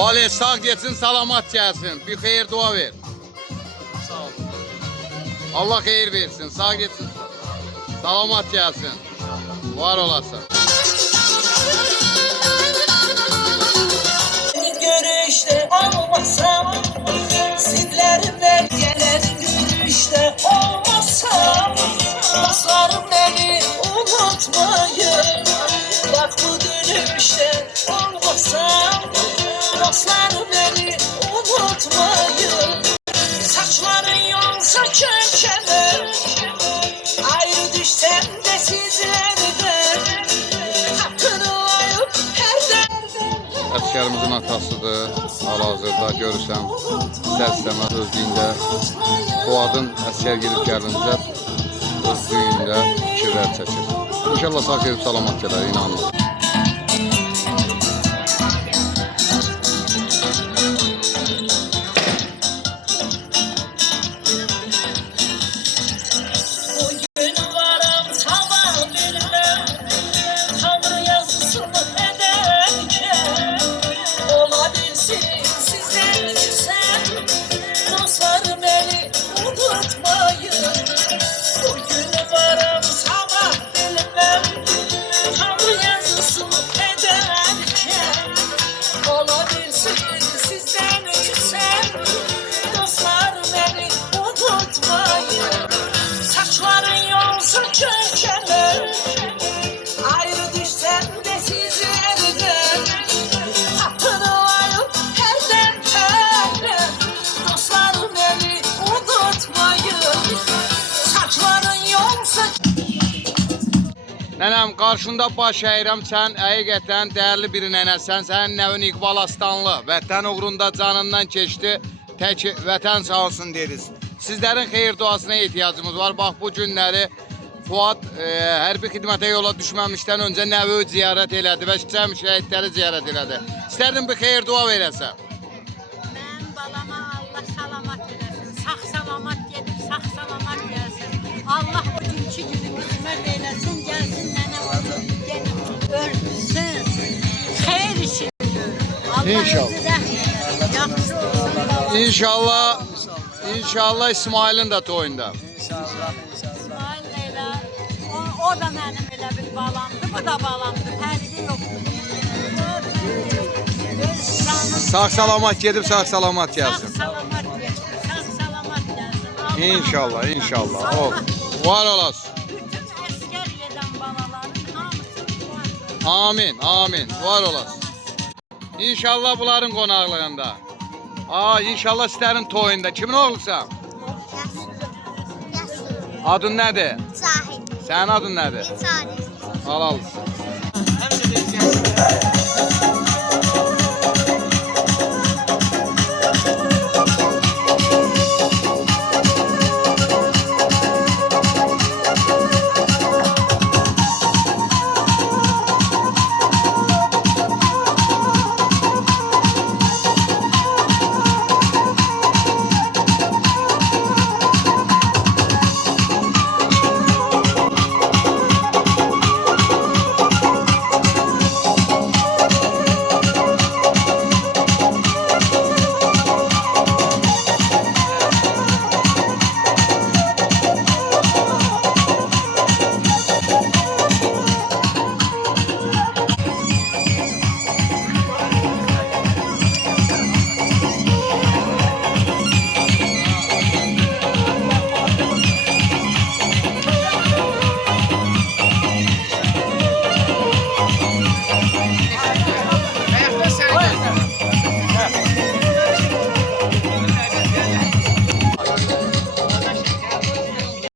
Vali sağ geçsin, salamat gelsin. Bir hayır dua ver. Sağ ol. Allah hayır versin. Sağ geçsin. Salamat gelsin. Var olasın. Görüşte olmasam, sizlerimle gelir görüşte olmasam, dostlarım beni unutmayın. Bak bu dönüşte olmasam, dostlarım beni unutmayın. Saçların yolsa kökene, ayrı düşsem de sizlerden, hakkını ayıp her derden. Əsgərimizin atasıdır. Hal-hazırda görürsən, istər-istəməz öz düyündə Fuadın əsgər gedib gəlincə öz düyündə fikirlər çəkir. İnşallah sağ gedib salamat gələr, inanılır. Nənəm, qarşında baş əyirəm, sən həqiqətən dəyərli bir nənəsən, sənin nəvin İqbal Aslanlı, vətən uğrunda canından keçdi, tək vətən sağ olsun deriz. Sizlərin xeyir duasına ehtiyacımız var. Bax, bu günləri Fuad hərbi xidmətə yola düşməmişdən öncə nəvi ziyarət elədi və cəm şəhidləri ziyarət elədi. İstərdim bir xeyir dua verəsən. Mənim balama Allah salamat eləsin, sağ-salamat gedib, sağ-salamat gəlsin. Allah o günkü günü qismət eləsin, gəlsin nənə onu gəlib ölsün. Xeyir işini görür. Allah İnşallah. özü rəhm eləsin, yaxşı olsun. İnşallah İsmail'in də toyunda. İnşallah. İsmail elə, o da mənim elə bir balamdır, bu da balamdır, fərqi yoxdur. Sağ-salamat gedib, sağ-salamat gəlsin. Sağ-salamat gəlsin, sağ-salamat gəlsin. İnşallah, inşallah. Ol. Var olasın. Bütün əskər gedən balaların hamısı var. Amin, amin. Var olasın. İnşallah bunların qonaqlığında. İnşallah sizlərin toyunda. Kimin oğlusan? Adın nədir? Zahid. Sənin adın nədir? Salih. Halalısın.